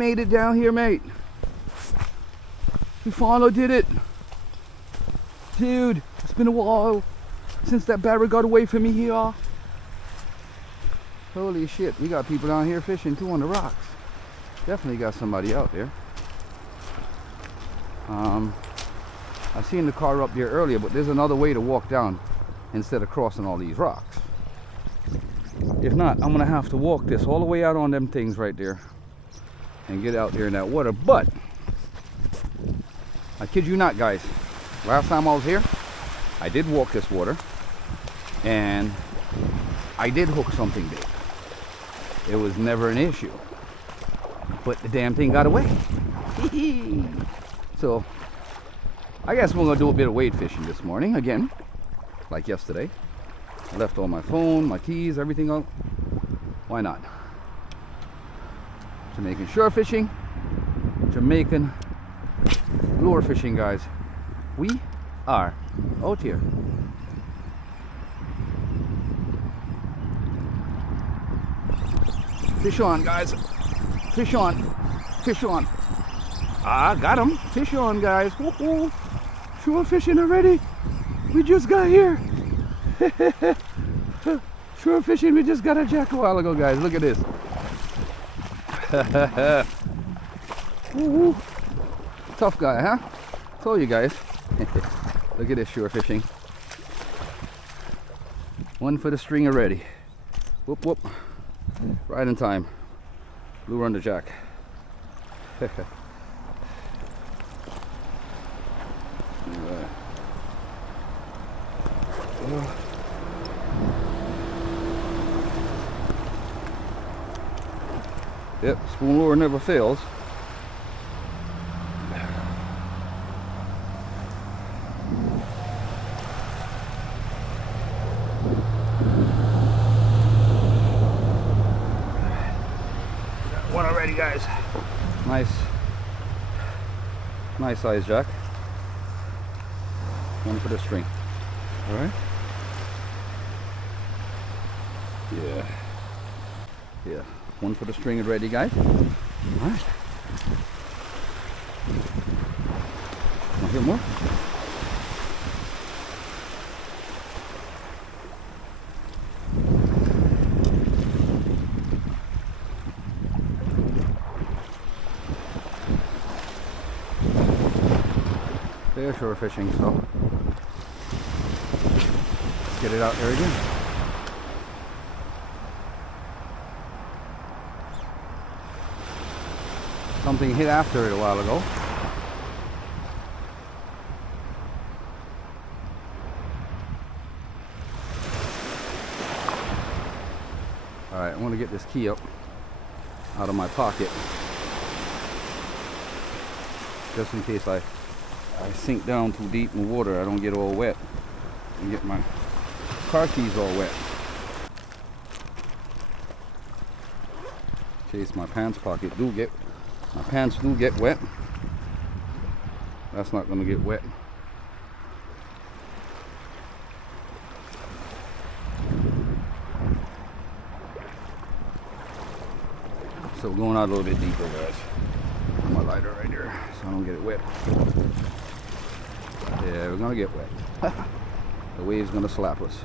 made it down here, mate. We finally did it. Dude, it's been a while since that barra got away from me here. Holy shit, we got people down here fishing too on the rocks. Definitely got somebody out there. I seen the car up there earlier, but there's another way to walk down instead of crossing all these rocks. If not, I'm gonna have to walk this all the way out on them things right there and get out there in that water. But I kid you not, guys, last time I was here, I did walk this water and I did hook something big. It was never an issue, but the damn thing got away. So I guess we're gonna do a bit of wade fishing this morning again, like yesterday. I left all my phone, my keys, everything out. Why not? Jamaican shore fishing, Jamaican lure fishing, guys. We are out here. Fish on, guys. Fish on. Fish on. Ah, got him. Fish on, guys. Woo-hoo. Shore fishing already. We just got here. Shore fishing, we just got a jack a while ago, guys. Look at this. Woo-hoo. Tough guy, huh? Told you guys. Look at this shore fishing. One for the string already. Whoop whoop. Right in time. Lure on the jack. Yep, spoon lure never fails. One already, guys. Nice size jack. One for the string. All right. Yeah. One for the string already, guys. All right. Want to hit more? They're shore fishing, so let's get it out there again. Something hit after it a while ago. Alright, I want to get this key up out of my pocket just in case I sink down too deep in water. I don't get all wet and get my car keys all wet. In case my pants do get wet. That's not going to get wet. So going out a little bit deeper, guys. Put my lighter right there so I don't get it wet. Yeah, we're gonna get wet. The wave's gonna slap us.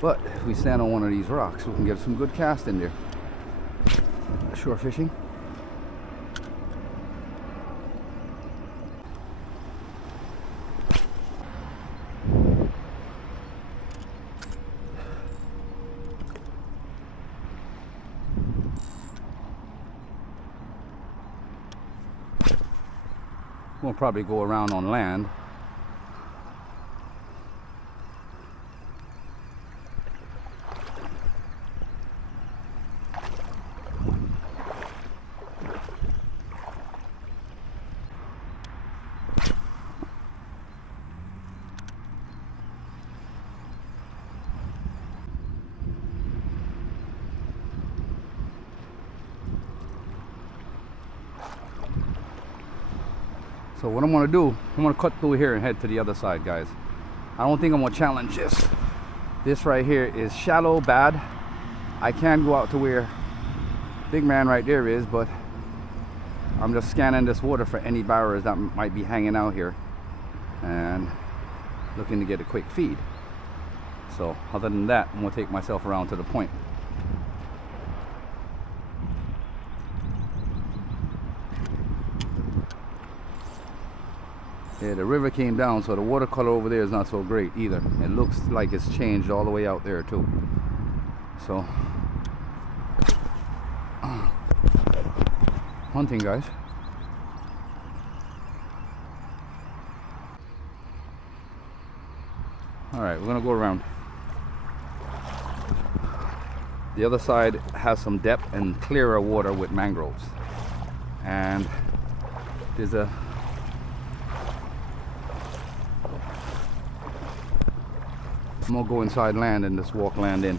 But if we stand on one of these rocks, we can get some good cast in there. Shore fishing. We'll probably go around on land. So what I'm gonna do, I'm gonna cut through here and head to the other side, guys. I don't think I'm gonna challenge this. This right here is shallow, bad. I can go out to where big man right there is, but I'm just scanning this water for any barrows that might be hanging out here and looking to get a quick feed. So other than that, I'm gonna take myself around to the point. Yeah, the river came down, so the water color over there is not so great either. It looks like it's changed all the way out there too. So hunting, guys. All right, we're gonna go around. The other side has some depth and clearer water with mangroves, and there's a I'm gonna go inside land and just walk land in.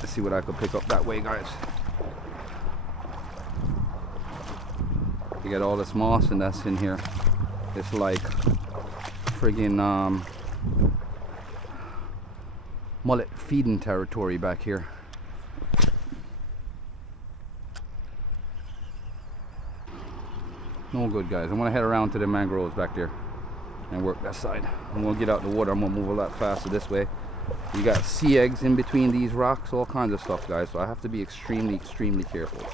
Let's see what I could pick up that way, guys. You get all this moss and that's in here. It's like friggin' mullet feeding territory back here. No good, guys. I'm gonna head around to the mangroves back there and work that side. I'm gonna get out the water. I'm gonna move a lot faster this way. You got sea eggs in between these rocks, all kinds of stuff, guys. So I have to be extremely careful.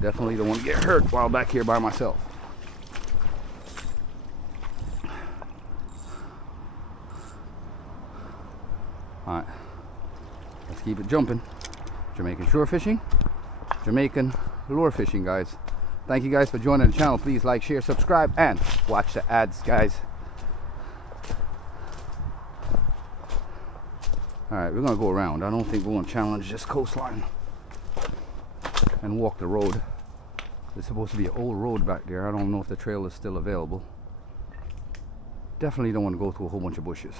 Definitely don't want to get hurt while back here by myself. All right, let's keep it jumping. Jamaican shore fishing, Jamaican lure fishing, guys. Thank you guys for joining the channel. Please like, share, subscribe, and watch the ads, guys. All right, we're gonna go around. I don't think we're gonna challenge this coastline and walk the road. There's supposed to be an old road back there. I don't know if the trail is still available. Definitely don't want to go through a whole bunch of bushes.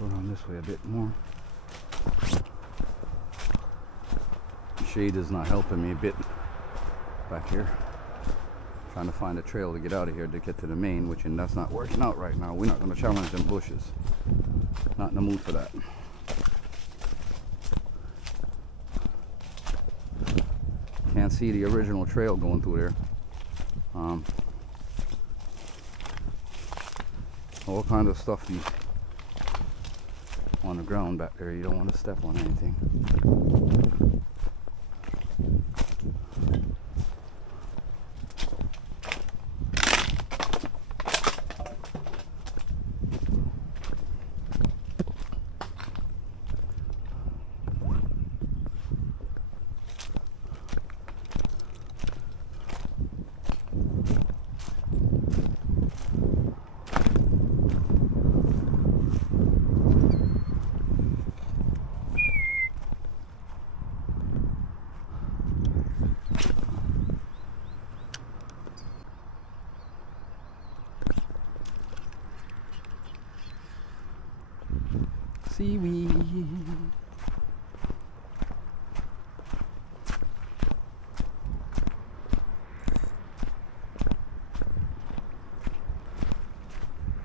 Go down this way a bit more. Shade is not helping me a bit back here. Trying to find a trail to get out of here to get to the main, which and that's not working out right now. We're not going to challenge them bushes. Not in the mood for that. Can't see the original trail going through there. All kinds of stuff on the ground back there. You don't want to step on anything. Seaweed.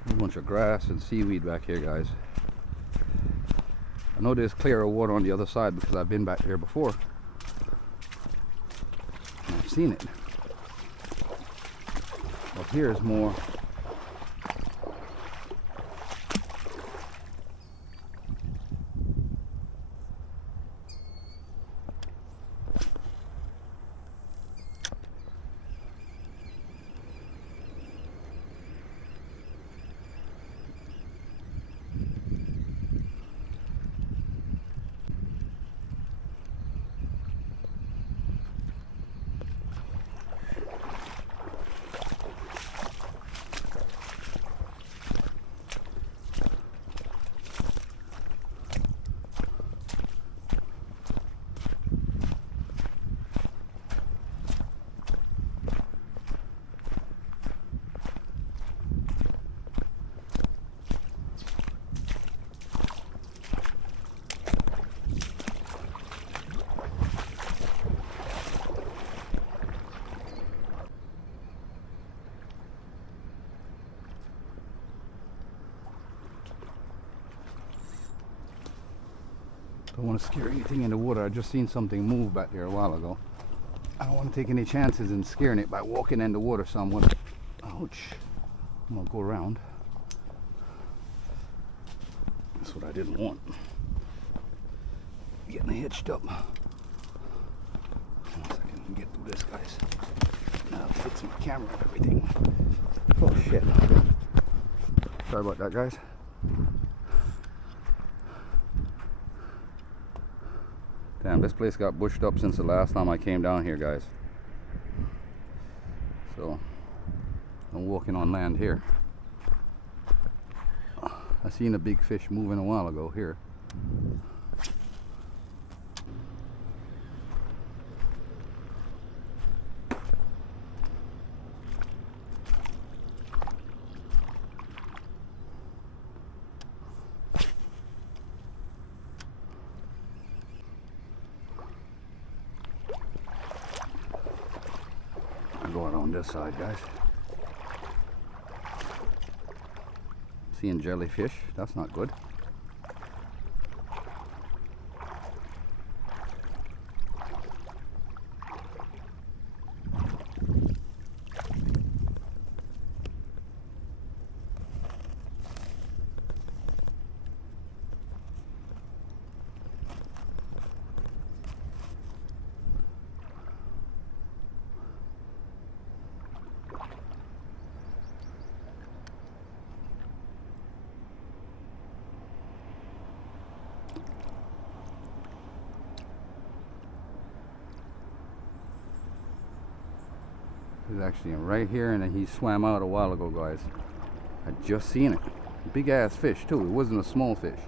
A bunch of grass and seaweed back here, guys. I know there's clearer water on the other side because I've been back here before. And I've seen it. But here's more. Don't want to scare anything in the water. I just seen something move back there a while ago. I don't want to take any chances in scaring it by walking in the water, so I'm gonna, ouch, I'm gonna go around. That's what I didn't want. Getting hitched up. 1 second, let me get through this, guys. Now I'll fix my camera and everything. Oh shit. Sorry about that, guys. Damn, this place got bushed up since the last time I came down here, guys. So, I'm walking on land here. I seen a big fish moving a while ago here. Going on this side, guys. Seeing jellyfish, that's not good. He's actually right here, and then he swam out a while ago, guys. I just seen it. Big ass fish too. It wasn't a small fish.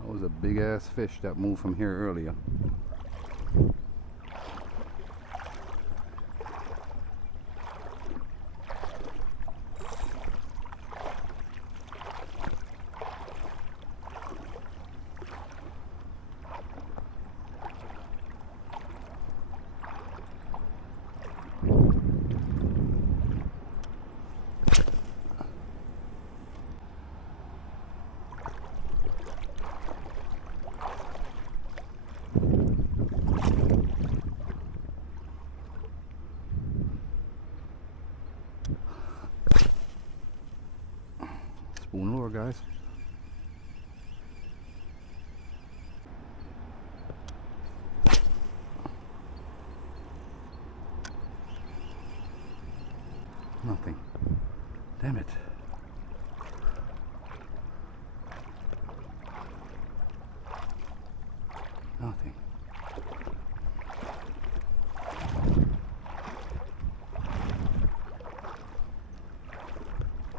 That was a big ass fish that moved from here earlier. Spoon lure, guys. Nothing. Damn it. Nothing.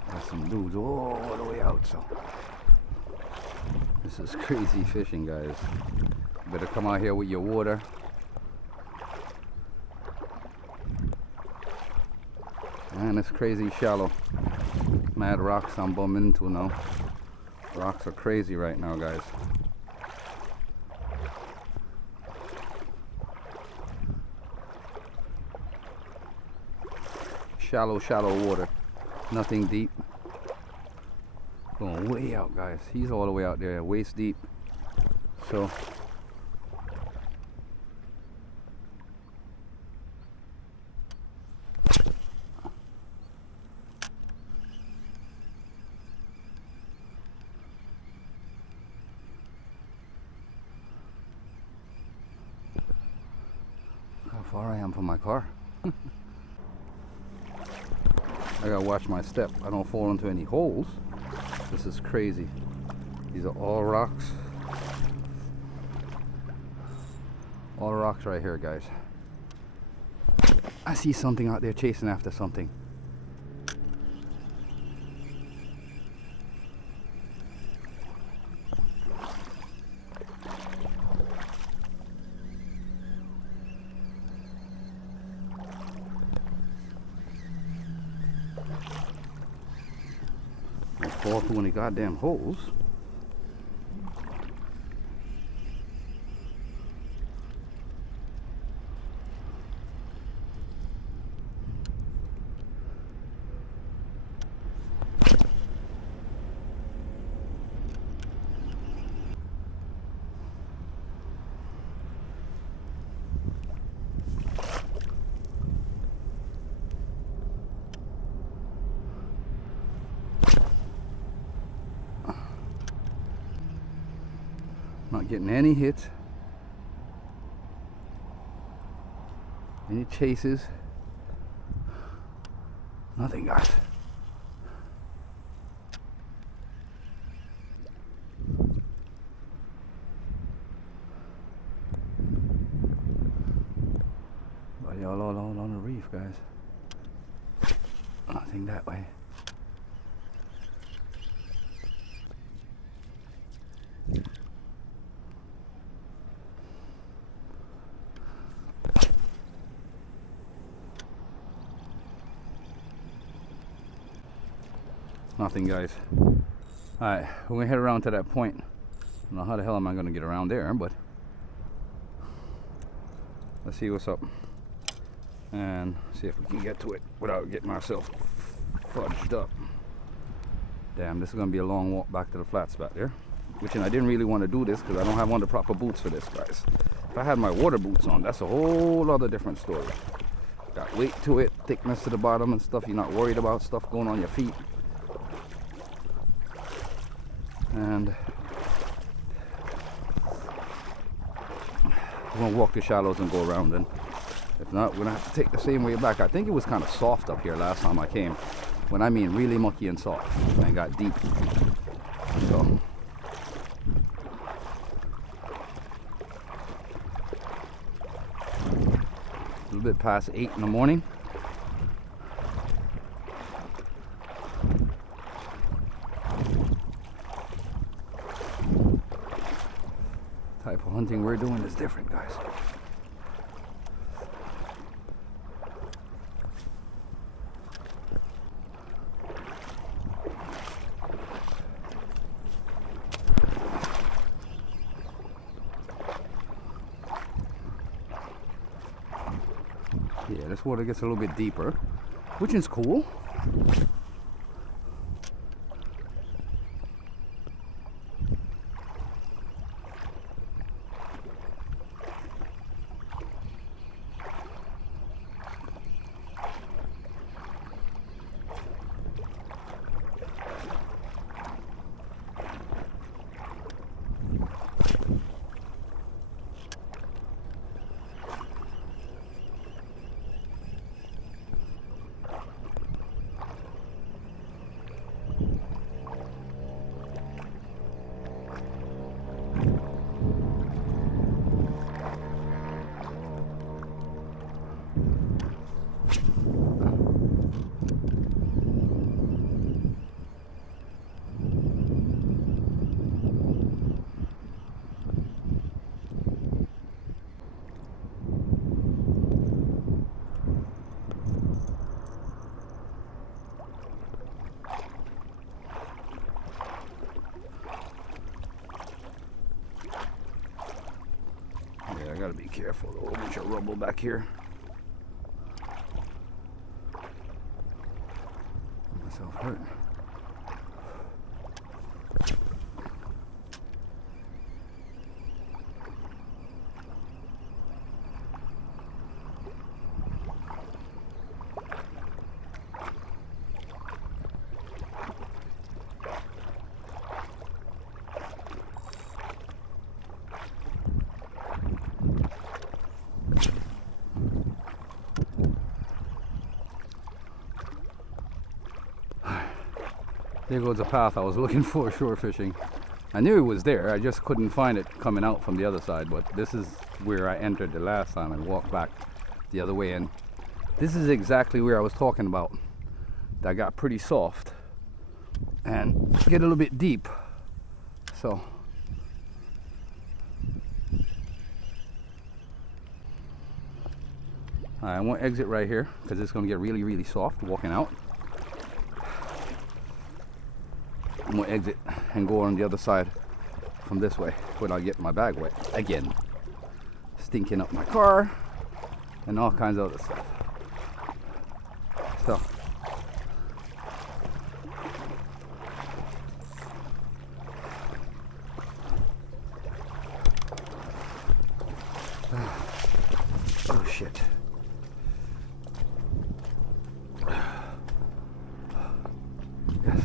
There's some dudes all the way out, so this is crazy fishing, guys. Better come out here with your water. Man, it's crazy shallow. Mad rocks I'm bumping into now. Rocks are crazy right now, guys. Shallow water. Nothing deep. Going way out, guys. He's all the way out there, waist deep. So how far I am from my car. I gotta watch my step. I don't fall into any holes. This is crazy. These are all rocks. All rocks right here, guys. I see something out there chasing after something. Don't fall through any goddamn holes. Not getting any hits, any chases, nothing, guys. But y'all all on the reef, guys. Nothing that way. Nothing, guys. Alright, we're gonna head around to that point. I don't know how the hell am I gonna get around there, but let's see what's up and see if we can get to it without getting ourselves fudged up. Damn, this is gonna be a long walk back to the flats back there, which, and I didn't really want to do this because I don't have on the proper boots for this, guys. If I had my water boots on, that's a whole other different story. Got weight to it, thickness to the bottom and stuff. You're not worried about stuff going on your feet. And we're gonna walk the shallows and go around, and if not, we're gonna have to take the same way back. I think it was kind of soft up here last time I came. When I mean really mucky and soft, and got deep. So a little bit past 8 in the morning. Type of hunting we're doing is different, guys. Yeah, this water gets a little bit deeper, which is cool. Gotta be careful, a whole bunch of rubble back here. Get myself hurt. There goes the path I was looking for shore fishing. I knew it was there, I just couldn't find it coming out from the other side, but this is where I entered the last time and walked back the other way, and This is exactly where I was talking about. That got pretty soft and get a little bit deep. So I won't exit right here because it's going to get really, really soft walking out. I'm going to exit and go on the other side from this way without getting my bag wet again. Stinking up my car and all kinds of other stuff. So oh shit. Yes.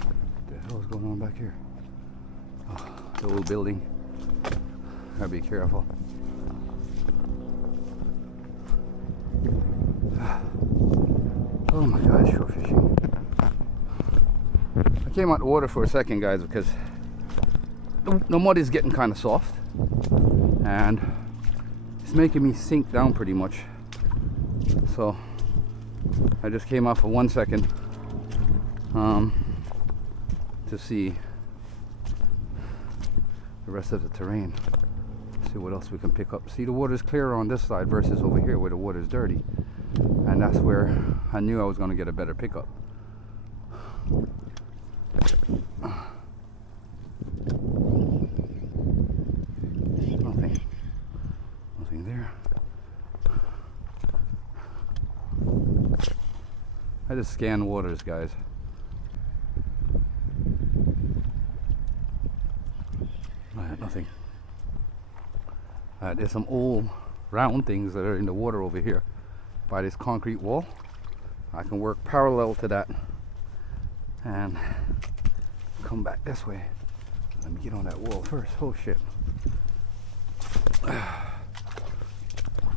What the hell is going on back here? Oh, the old building. Gotta be careful. Oh my God, shore fishing. I came out the water for a second, guys, because the mud is getting kind of soft and it's making me sink down pretty much. So I just came out for 1 second to see the rest of the terrain. See what else we can pick up. See, the water's clearer on this side versus over here where the water's dirty. And that's where I knew I was going to get a better pickup. Nothing. Nothing there. I just scan waters, guys. Nothing. There's some old round things that are in the water over here by this concrete wall. I can work parallel to that and come back this way. Let me get on that wall first. Oh shit.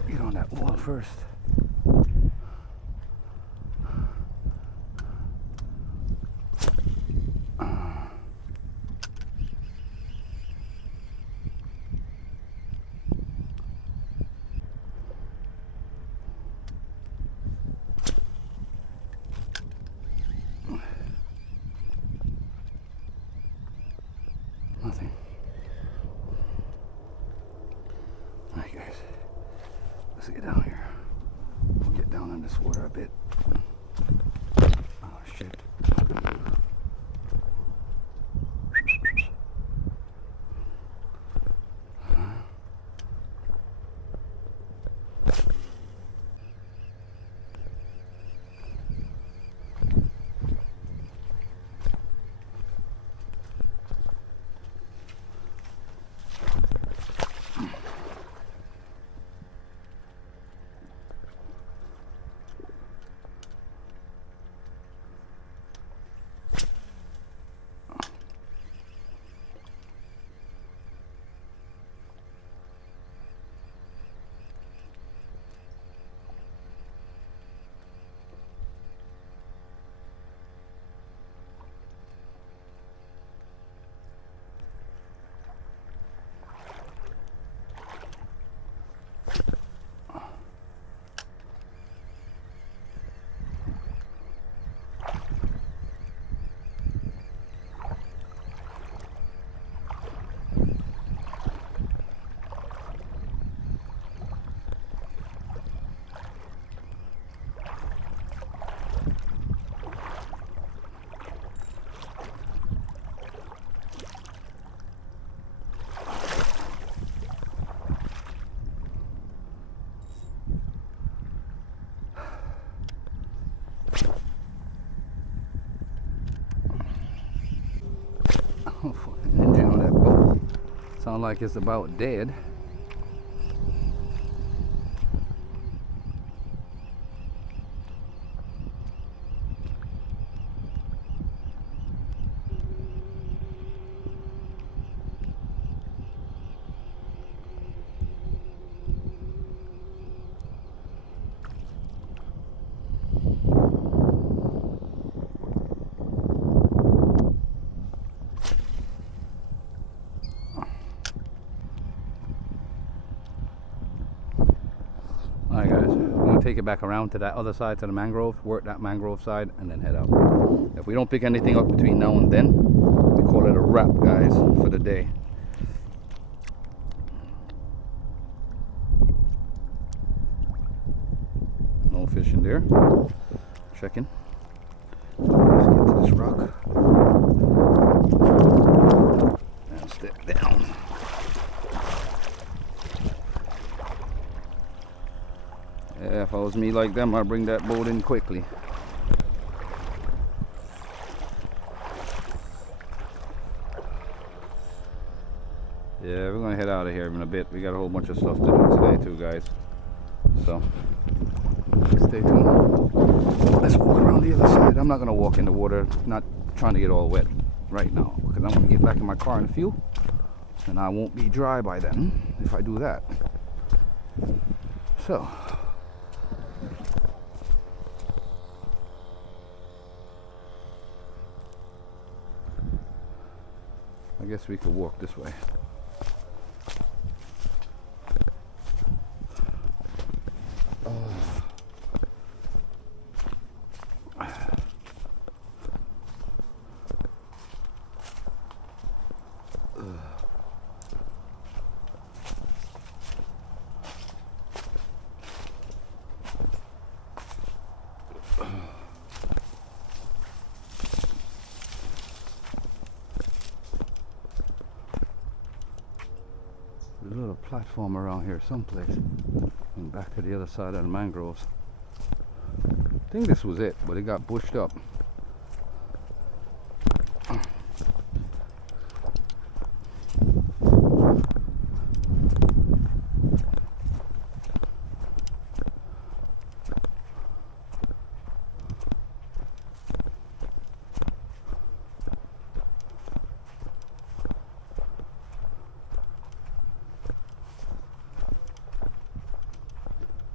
Get on that wall first. Nothing. Alright guys, let's get down here. We'll get down in this water a bit. Oh shit. Oh, fucking engine on that boat. Sound like it's about dead. Alright guys, I'm going to take it back around to that other side, to the mangrove, work that mangrove side, and then head out. If we don't pick anything up between now and then, we call it a wrap, guys, for the day. No fish in there. Checking. Let's get to this rock. And step down. Yeah, if I was me like them, I'd bring that boat in quickly. Yeah, we're gonna head out of here in a bit. We got a whole bunch of stuff to do today too, guys. So, stay tuned. Let's walk around the other side. I'm not gonna walk in the water, not trying to get all wet right now, because I'm gonna get back in my car in a few, and I won't be dry by then if I do that. So, I guess we could walk this way. There's a little platform around here someplace. And back to the other side of the mangroves. I think this was it, but it got bushed up.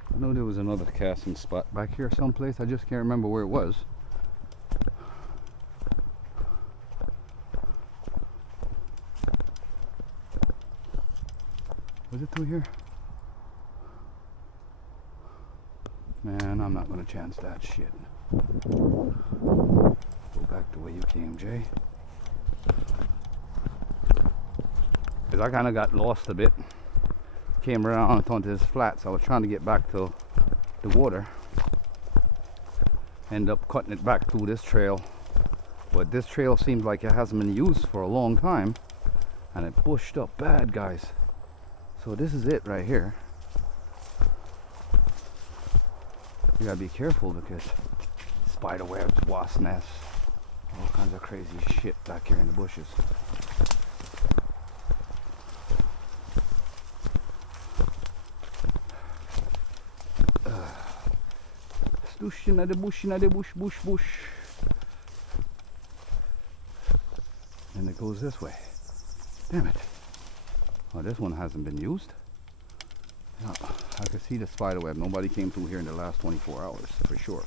I know there was another casting spot back here someplace. I just can't remember where it was. Was it through here? Man, I'm not gonna chance that shit. Go back the way you came, Jay. Because I kind of got lost a bit. Came around onto this flat, so I was trying to get back to the water. End up cutting it back through this trail, but this trail seems like it hasn't been used for a long time, and it bushed up bad, guys. So this is it right here. You gotta be careful because spider webs, wasp nests, all kinds of crazy shit back here in the bushes. In the bush. And it goes this way. Damn it. Oh, this one hasn't been used. Yeah, I could see the spider web. Nobody came through here in the last 24 hours, for sure.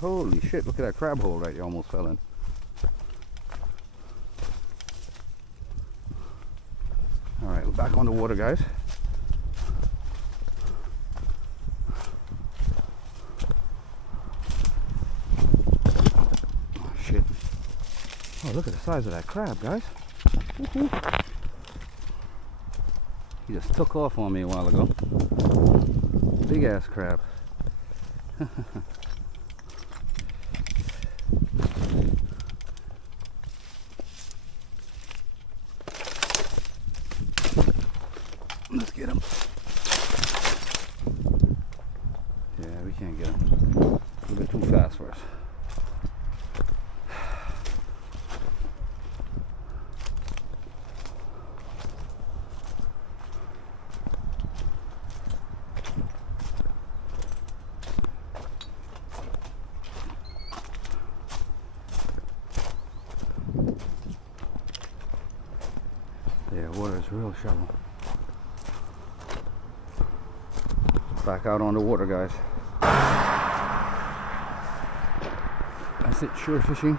Holy shit, look at that crab hole right there, almost fell in. Alright, we're back on the water, guys. Oh shit. Oh, look at the size of that crab, guys. Woo-hoo. He just took off on me a while ago. Big ass crab. Let's get him. Yeah, we can't get him. A little bit too fast for us. Yeah, water is real shallow. Back out on the water, guys. That's it, shore fishing.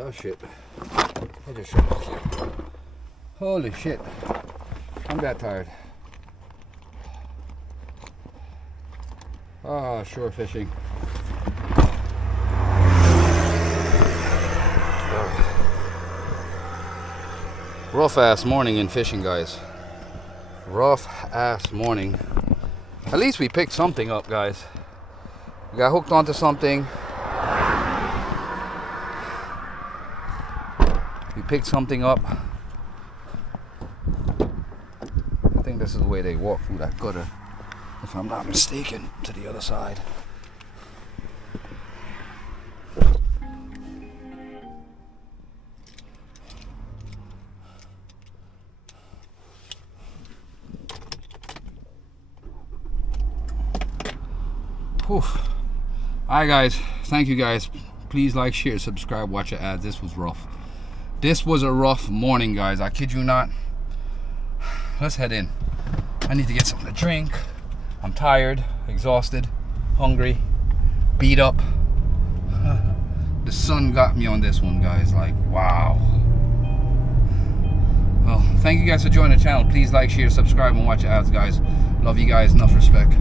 Oh shit. I just shut off. Holy shit. I'm that tired. Ah, shore fishing. Rough ass morning in fishing, guys. Rough ass morning. At least we picked something up, guys. We got hooked onto something. We picked something up. I think this is the way they walk through that gutter, if I'm not mistaken, to the other side. Alright guys, thank you guys. Please like, share, subscribe, watch the ads. This was rough. This was a rough morning, guys. I kid you not. Let's head in. I need to get something to drink. I'm tired, exhausted, hungry, beat up. The sun got me on this one, guys. Like, wow. Well, thank you guys for joining the channel. Please like, share, subscribe, and watch the ads, guys. Love you guys. Enough respect.